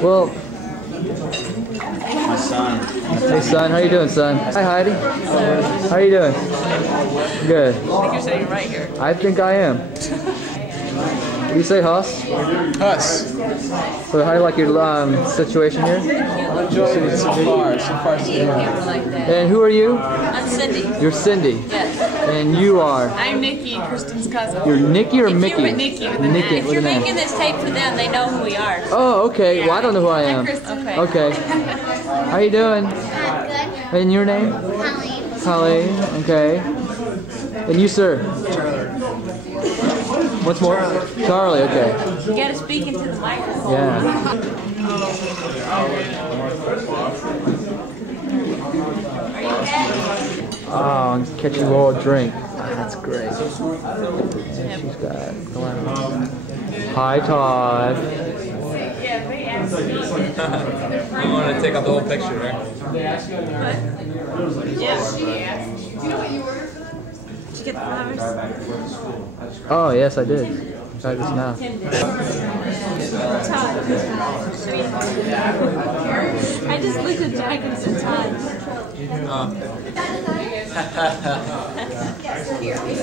Well, my son. hey son, how you doing, son? Hi Heidi. How you doing? Good. I think you're sitting right here. I think I am. You say Huss? Huss. So how do you like your situation here? I'm enjoying it so far. So far, so good. And who are you? I'm Cindy. You're Cindy. Yes. And you are? I'm Nikki, Kristen's cousin. You're Nikki or Mickey? Nikki with an Nikki If with you're an making N. this tape for them, they know who we are. Oh, okay. Well, I don't know who I am. Okay. Okay. How you doing? Good. And your name? Colleen. Colleen. Okay. And you, sir? What's more? Charlie. Okay. You gotta speak into the microphone. Yeah. Oh, and catch you all a drink. That's great. And she's got. Hi, Todd. I want to take out the whole picture, right? Did you get the flowers? Oh, yes, I did. Try this now. I just looked at Jack and said Todd.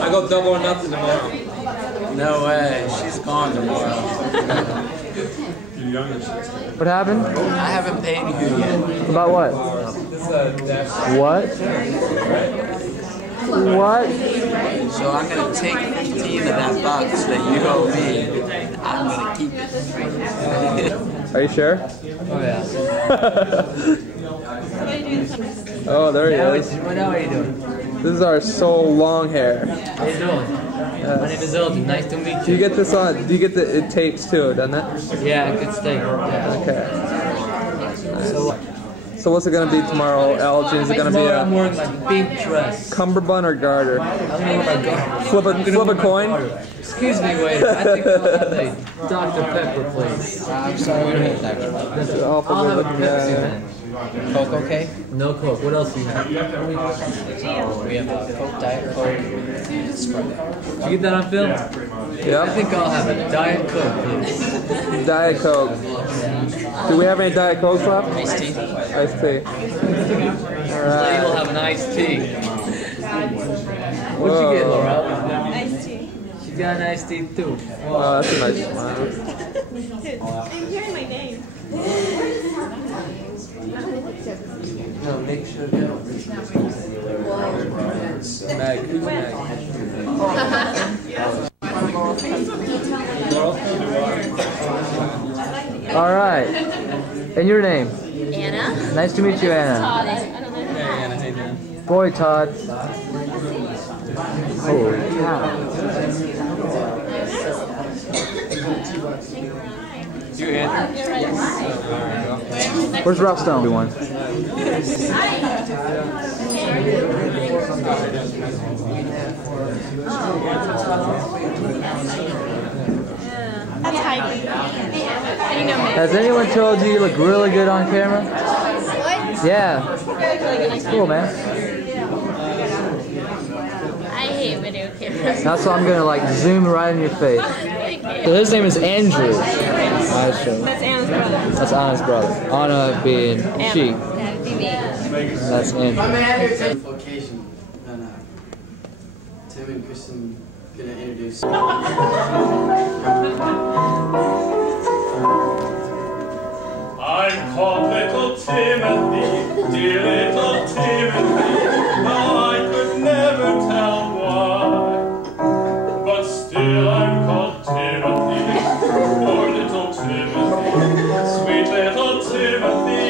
I go double or nothing tomorrow. No way. She's gone tomorrow. What happened? I haven't paid you yet. About what? What? What? So I'm going to take 15 of that box that you owe me. I'm going to keep it. Are you sure? Oh, yeah. Oh, there he is. What are you doing? This is our soul long hair. How you doing? My name is Elton. Nice to meet Do you get this on? Do you get the it tapes too? Doesn't it? Yeah, good steak. Yeah. Okay. So what's it gonna be tomorrow, Elgin? Is it gonna be I'm a wearing my pink dress. cummerbund or garter? I'm gonna wear my garter. Flip a coin? Excuse me, waiter. I think I'll have a Dr. Pepper, please. I'm sorry, we don't have Dr. Pepper. That's an awful I'll good have a looking Pepsi guy. then. Coke okay? No Coke. What else do you have? We have a Coke, Diet Coke, Sprite. Did you get that on film? I Yep. think I'll have a Diet Coke, please. Diet Coke. Do we have any Diet Coke left? Iced tea. Iced tea. Lady will have an iced tea. What'd you get, Laura? Iced tea. She got an iced tea too. Oh, that's a nice smile. I'm hearing my name. No, make sure you don't. Meg, who's Meg? All right. And your name? Anna. Nice to meet you, Anna. Todd. I don't know. Hey, Anna, how you doing? Boy, Todd. Holy cow. You, Andrew? Where's Ralph Stone? Everyone. That's Heidi. And you know me. Has anyone told you you look really good on camera? What? Yeah. Cool, man. I hate video cameras. That's why I'm gonna like zoom right in your face. So his name is Andrew. That's Anna's brother. That's Anna's brother. Anna being she. That'd be me. That's Andrew. Location, and Tim and Kristen gonna introduce. I'm called Little Timothy, dear little Timothy. Now I could never tell why, but still I'm called Timothy, poor little Timothy, sweet little Timothy.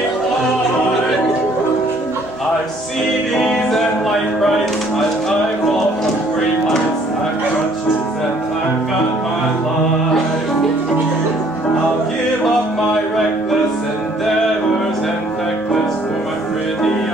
I've seen these and light brights, I've all from great heights, I've got kids and I've got my life. I'll give up my reckless endeavors and feckless for my pretty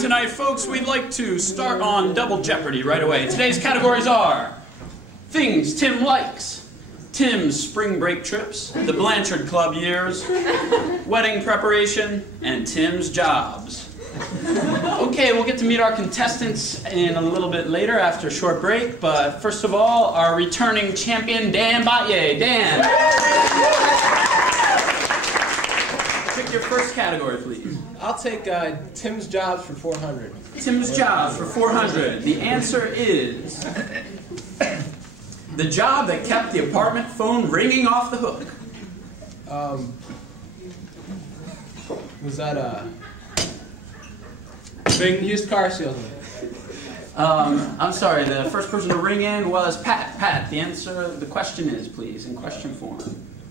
tonight, folks. We'd like to start on Double Jeopardy right away. Today's categories are things Tim likes, Tim's spring break trips, the Blanchard Club years, wedding preparation, and Tim's jobs. Okay, we'll get to meet our contestants in a little bit later after a short break, but first of all, our returning champion, Dan Batlle. Dan! Pick your first category, please. I'll take Tim's jobs for 400. Tim's jobs for 400. The answer is the job that kept the apartment phone ringing off the hook. Was that being used car salesman? I'm sorry, the first person to ring in was Pat. Pat, the answer, the question is, please, in question form.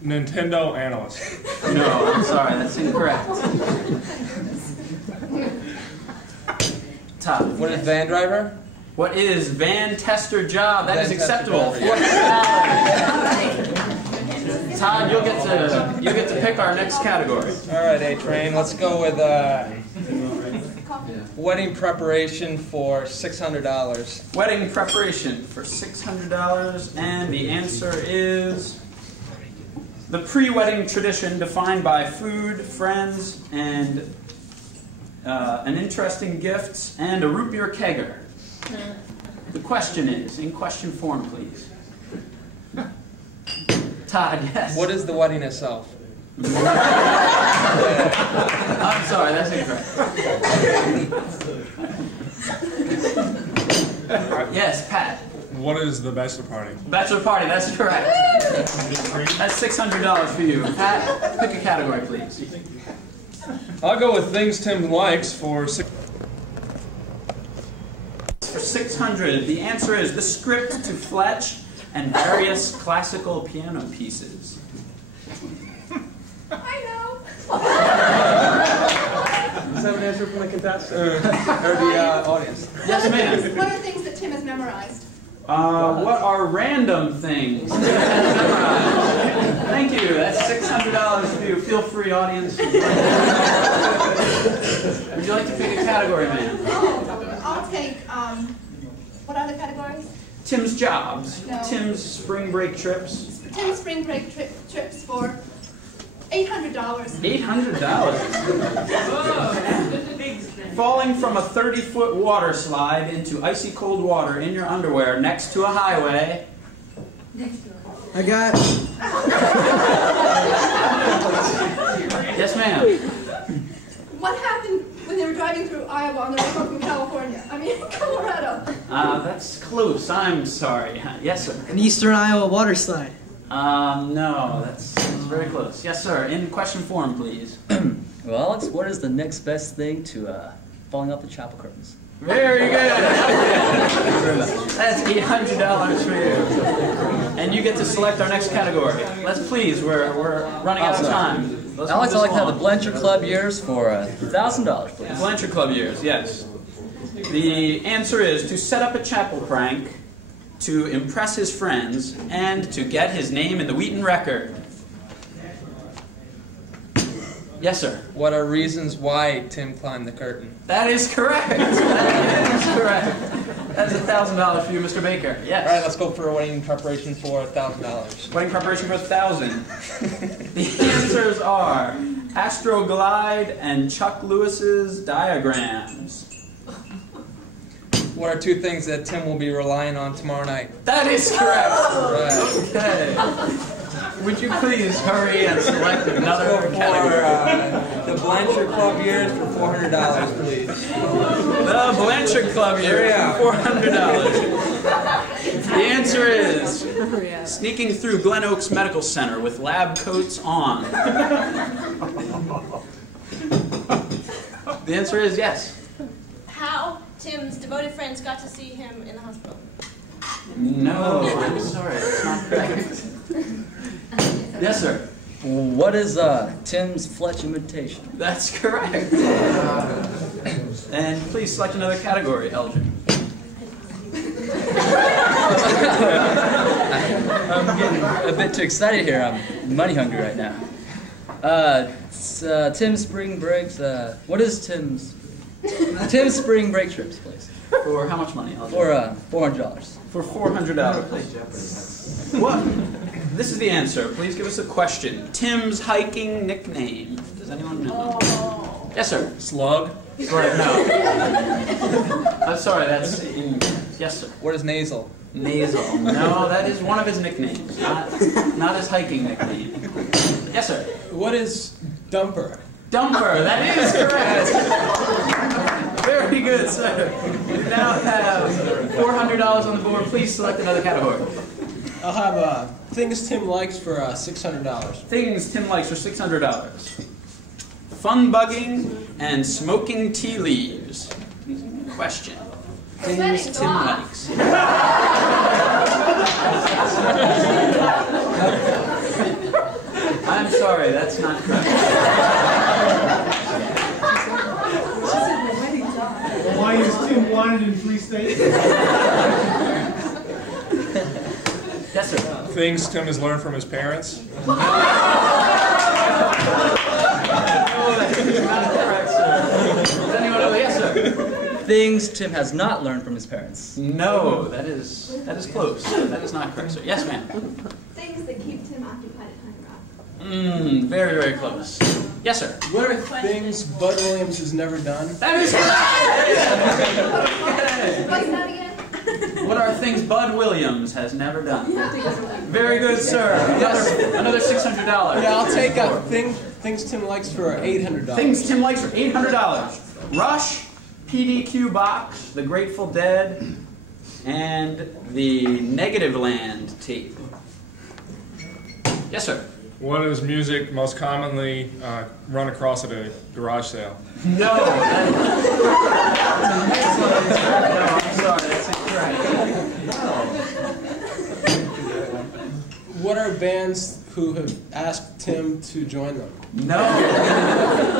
Nintendo analyst. No, I'm sorry, that's incorrect. Todd. What is van driver? What is van tester job? That is acceptable. Todd, you'll get to pick our next category. All right, A-Train. Let's go with wedding preparation for $600. Wedding preparation for $600, and the answer is the pre-wedding tradition defined by food, friends, and an interesting gift, and a root beer kegger. The question is, in question form, please. Todd, yes. What is the wedding itself? I'm sorry, that's incorrect. Yes, Pat. What is the bachelor party? Bachelor party, that's correct. That's $600 for you. Pat, pick a category, please. I'll go with things Tim likes for $600. The answer is the script to Fletch and various classical piano pieces. I know. Does that have an answer from the contestant? Or the audience? Yes, ma'am. What are things that Tim has memorized? What are random things? Thank you. That's $600 for you. Feel free, audience. Would you like to pick a category, ma'am? I'll take, what are the categories? Tim's jobs. No. Tim's spring break trips. Tim's spring break trips for $800. $800. Falling from a 30-foot water slide into icy cold water in your underwear next to a highway. I got. Yes, ma'am. What happened when they were driving through Iowa on the way home from California? I mean, Colorado. That's close. I'm sorry. Yes, sir. An Eastern Iowa water slide. No, that's very close. Yes, sir. In question form, please. Well, Alex, what is the next best thing to falling off the chapel curtains? Very good. That's $800 for you. And you get to select our next category. Let's please. We're running out of time. Alex, I'd like to have the Blanchard Club years for $1,000, please. Blanchard Club years, yes. The answer is to set up a chapel prank, to impress his friends, and to get his name in the Wheaton Record. Yes, sir. What are reasons why Tim climbed the curtain? That is correct. That is correct. That's $1,000 for you, Mr. Baker. Yes. All right, let's go for a wedding preparation for $1,000. Wedding preparation for $1,000. The answers are Astroglide and Chuck Lewis's diagrams. What are two things that Tim will be relying on tomorrow night? That is correct. Right. Okay. Would you please hurry and select another category? The Blanchard Club years for $400, please. The Blanchard Club years for $400. The answer is sneaking through Glen Oaks Medical Center with lab coats on. The answer is yes. How Tim's devoted friends got to see him in the hospital. No, I'm sorry, that's not correct. Yes, sir. What is Tim's Fletch imitation? That's correct. And please select another category, Elgin. I'm getting a bit too excited here. I'm money hungry right now. Tim's spring breaks. What is Tim's Tim's spring break trips, please. For how much money? For $400. For $400. What? This is the answer. Please give us a question. Tim's hiking nickname. Does anyone know? Oh. Yes, sir. Slug. Right, no. I'm sorry, that's in... Yes, sir. What is nasal? Nasal. No, that is one of his nicknames, not his hiking nickname. Yes, sir. What is dumper? Dumper, that is correct. Very good, sir. We now have $400 on the board. Please select another category. I'll have things Tim likes for $600. Things Tim likes for $600. Fun bugging and smoking tea leaves. Question. Things Tim likes. I'm sorry, that's not correct. Why is Tim wanted in 3 states? Yes, sir. Things Tim has learned from his parents. No, that is not correct, sir. Does anyone know? Yes, sir. Things Tim has not learned from his parents. No, that is close. That is not correct, sir. Yes, ma'am. Things that keep Tim occupied at High Rock. Very, very close. Yes, sir. What are things Bud Williams has never done? That is correct! What's that again? What are things Bud Williams has never done? Very good, sir. Another $600. Yeah, I'll take things Tim likes for $800. Things Tim likes for $800. Rush, PDQ Box, The Grateful Dead, and the Negative Land tape. Yes, sir. What is music most commonly run across at a garage sale? No. I'm sorry, that's incorrect. What are bands who have asked Tim to join them? No.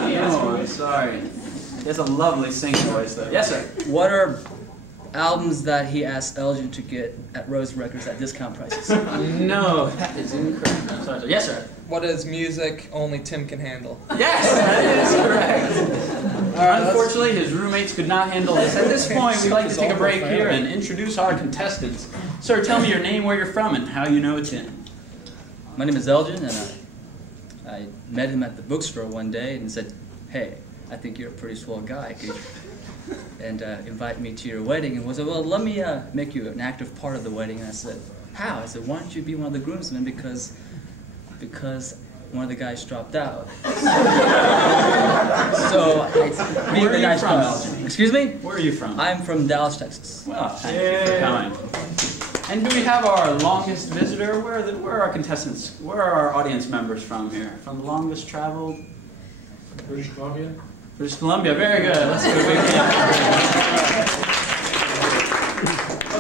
No, I'm sorry. He has a lovely singing voice, though. Yes, sir. What are albums that he asked Elgin to get at Rose Records at discount prices? No, that is incorrect. I'm sorry, sir. Yes, sir. What is music only Tim can handle? Yes, that is correct. Unfortunately, his roommates could not handle this. At this point, we'd like to take a break here and introduce our contestants. Sir, tell me your name, where you're from, and how you know it's in. My name is Elgin, and I met him at the bookstore one day and said, "Hey, I think you're a pretty swell guy. Could you and invite me to your wedding?" And was said, "Well, let me make you an active part of the wedding." And I said, "How?" I said, "Why don't you be one of the groomsmen because one of the guys dropped out." So Where are you from, Elgin? Excuse me? Where are you from? I'm from Dallas, Texas. Well, thank you for coming. And do we have our longest visitor? Where are our contestants? Where are our audience members from here? From the longest traveled? British Columbia. British Columbia, very good. Let's do a big hand.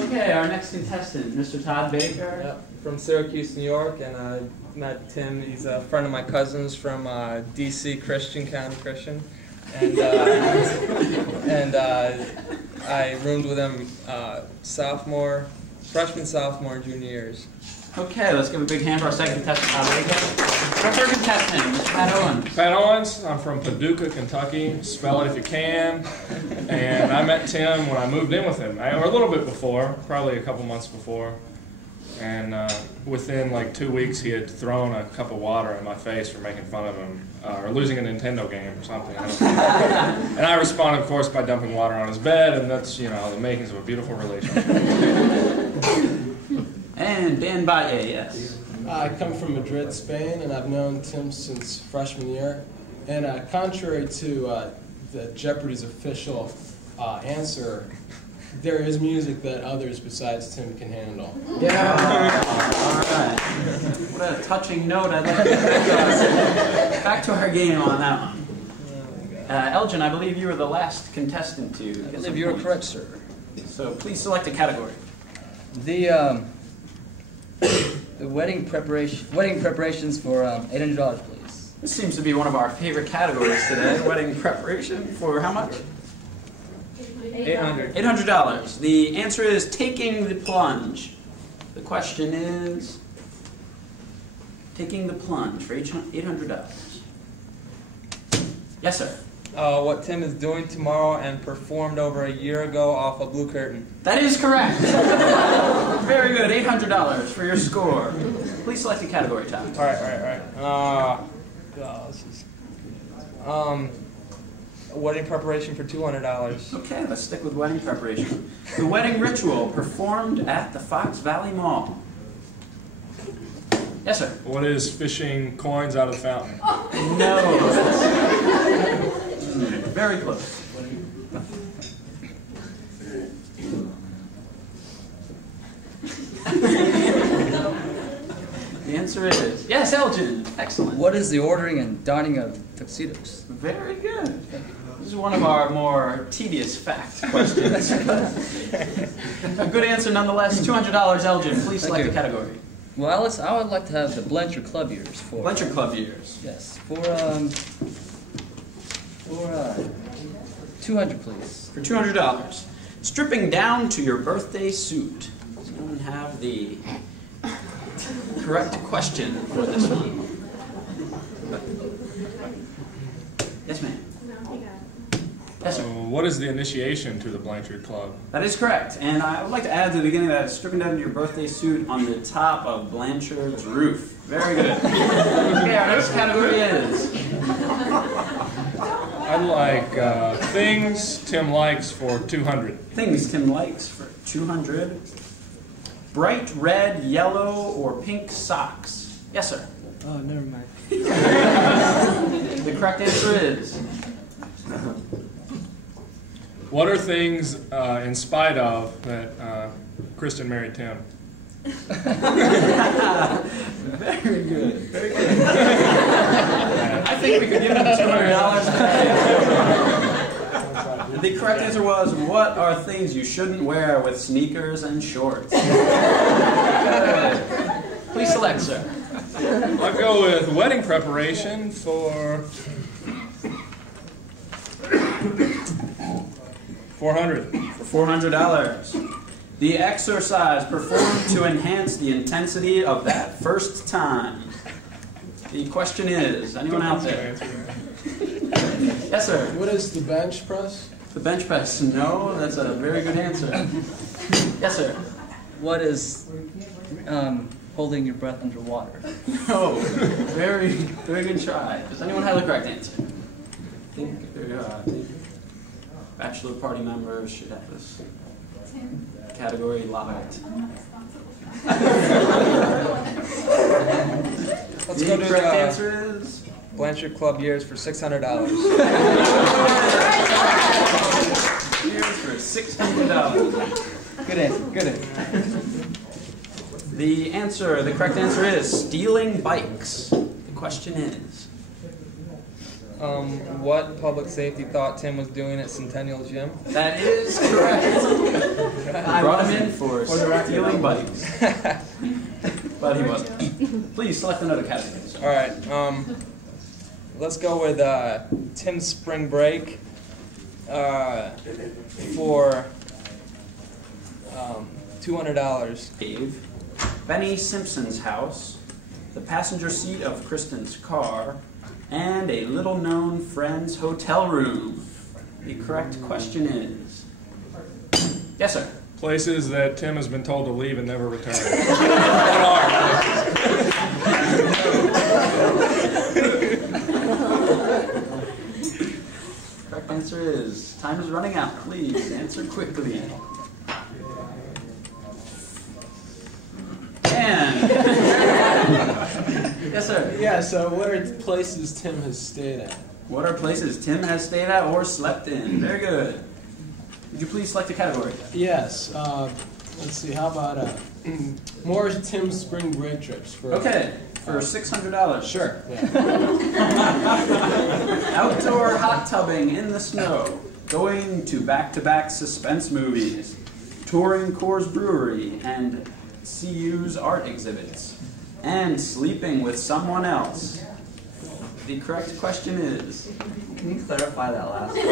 Okay, our next contestant, Mr. Todd Baker. Yep, from Syracuse, New York, and I met Tim. He's a friend of my cousin's from D.C. Christian, County Christian, and I roomed with him freshman, sophomore, and junior years. Okay, let's give a big hand for our second contestant, Todd Baker. Our third contestant, Mr. Pat Owens. Pat Owens, I'm from Paducah, Kentucky. Spell it if you can. And I met Tim when I moved in with him, or a little bit before, probably a couple months before. And within like 2 weeks, he had thrown a cup of water in my face for making fun of him, or losing a Nintendo game or something. And I responded, of course, by dumping water on his bed, and that's, the makings of a beautiful relationship. And Dan Batlle, yes. I come from Madrid, Spain, and I've known Tim since freshman year. And contrary to the Jeopardy's official answer, there is music that others besides Tim can handle. Yeah. All right. What a touching note. I'd like to get back to our game on that one. Elgin, I believe you were the last contestant to get I believe you're correct, sir. So please select a category. The wedding preparations for $800, please. This seems to be one of our favorite categories today. Wedding preparation for how much? $800. $800. The answer is taking the plunge. The question is taking the plunge for $800. Yes, sir. what Tim is doing tomorrow and performed over a year ago off of Blue Curtain. That is correct. Very good. $800 for your score. Please select a category, Todd. All right. This is, wedding preparation for $200. Okay, let's stick with wedding preparation. The wedding ritual performed at the Fox Valley Mall. Yes, sir. What is fishing coins out of the fountain? No. Very close. The answer is yes, Elgin. Excellent. What is the ordering and donning of tuxedos? Very good. This is one of our more tedious fact questions. A good answer nonetheless. $200, Elgin. Please select a category. Well, I would like to have the Blanchard Club years for. Blanchard Club years. Yes, for 200, please. For $200. Stripping down to your birthday suit. Does anyone have the correct question for this one? Yes, ma'am. Yes, sir. What is the initiation to the Blanchard Club? That is correct. And I would like to add to the beginning that stripping down to your birthday suit on the top of Blanchard's roof. Very good. Okay, our next category is... I'd like things Tim likes for 200. Things Tim likes for 200. Bright red, yellow, or pink socks. Yes, sir. Oh, never mind. The correct answer is... What are things in spite of that Kristen married Tim? Very good. Very good. I think we could give him $200. The correct answer was, what are things you shouldn't wear with sneakers and shorts? Please select, sir. I'll go with wedding preparation for 400. For $400. The exercise performed to enhance the intensity of that first time. The question is, anyone out there? Yes, sir. What is the bench press? The bench press. No, that's a very good answer. Yes, sir. What is holding your breath underwater? No. Very good try. Does anyone have the correct answer? I think bachelor party members should have this category locked. Let's go to correct answer is Blanchard Club years for $600. Years for $600. Good answer. Good answer. The correct answer is stealing bikes. The question is, what public safety thought Tim was doing at Centennial Gym? that is correct. I brought him in for stealing bikes, but he wasn't. Please select another category. All right. Let's go with Tim's spring break for $200. Dave, Benny Simpson's house, the passenger seat of Kristen's car, and a little-known friend's hotel room. The correct question is... Yes, sir. Places that Tim has been told to leave and never return. What are? Correct answer is... Time is running out. Please answer quickly. And... Yes, sir. Yeah, so what are places Tim has stayed at? What are places Tim has stayed at or slept in? Very good. Would you please select a category? Yes. Let's see. How about more Tim's spring break trips? Okay, for $600. Sure. Yeah. Outdoor hot tubbing in the snow, going to back-to-back suspense movies, touring Coors Brewery and CU's art exhibits, and sleeping with someone else. The correct question is... Can you clarify that last one?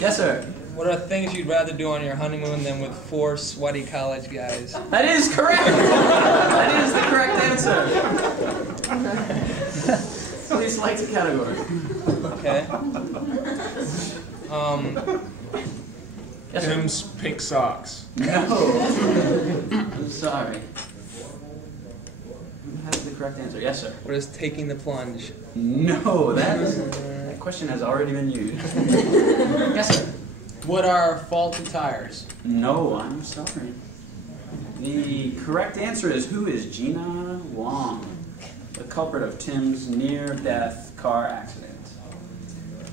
Yes, sir. What are things you'd rather do on your honeymoon than with 4 sweaty college guys? That is correct! That is the correct answer. Please select a category. Okay. Yes, sir. Tim's pink socks. No. I'm sorry. Who has the correct answer? Yes, sir. What is taking the plunge? No, that question has already been used. Yes, sir. What are faulty tires? No, I'm sorry. The correct answer is who is Gina Wong, the culprit of Tim's near-death car accident.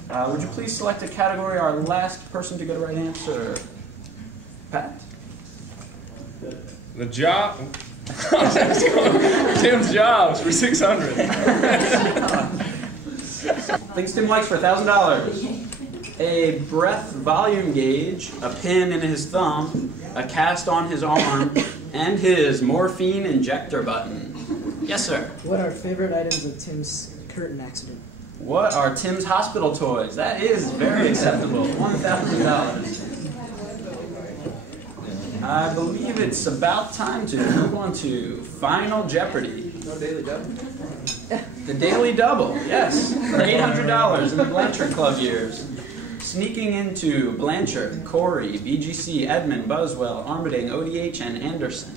Would you please select a category? Our last person to get a right answer. Pat? The job. Tim's jobs for $600. Things Tim likes for $1,000. A breath volume gauge, a pin in his thumb, a cast on his arm, and his morphine injector button. Yes, sir. What are favorite items of Tim's curtain accident? What are Tim's hospital toys? That is very acceptable. $1,000. I believe it's about time to move on to Final Jeopardy. No Daily Double? The Daily Double, yes. For $800 in the Blanchard Club years. Sneaking into Blanchard, Corey, BGC, Edmund, Buswell, Armading, ODH, and Anderson.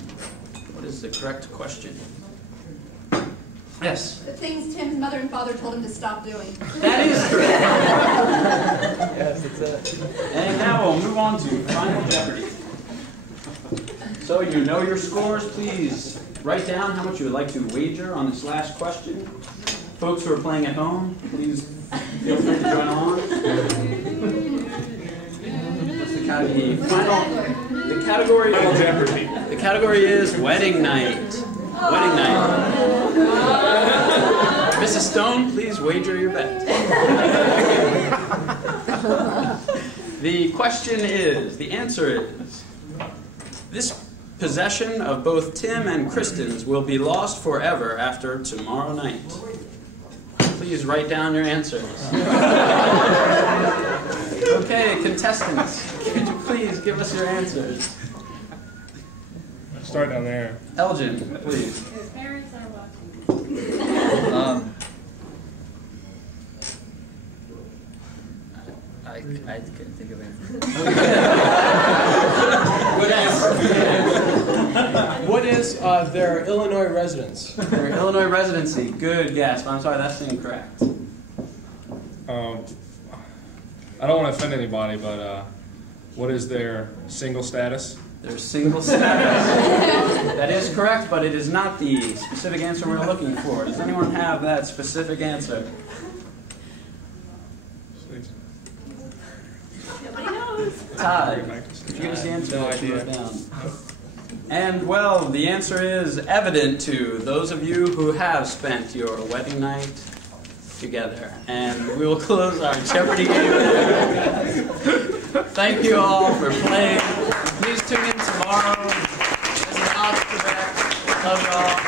What is the correct question? Yes. The things Tim's mother and father told him to stop doing. That is correct. Yes, that's it. And now we'll move on to Final Jeopardy. So you know your scores, please write down how much you would like to wager on this last question. Folks who are playing at home, please feel free to join on. The category. Final Jeopardy. The category is wedding night. Wedding night. Mrs. Stone, please wager your bet. The question is, the answer is, this possession of both Tim and Kristen's will be lost forever after tomorrow night. Please write down your answers. Okay, contestants, could you please give us your answers? Start down there. Elgin, please. His parents are watching. I couldn't think of anything. What is their Illinois residence? Their Illinois residency. Good guess. I'm sorry, that's incorrect. I don't want to offend anybody, but what is their single status? Their single status. That is correct, but it is not the specific answer we're looking for. Does anyone have that specific answer? Nobody knows. Todd, could you give us the answer? No idea. Down. And, well, the answer is evident to those of you who have spent your wedding night together. And we will close our Jeopardy game there. Thank you all for playing. Please tune in tomorrow. This is Ox Quebec. Love y'all.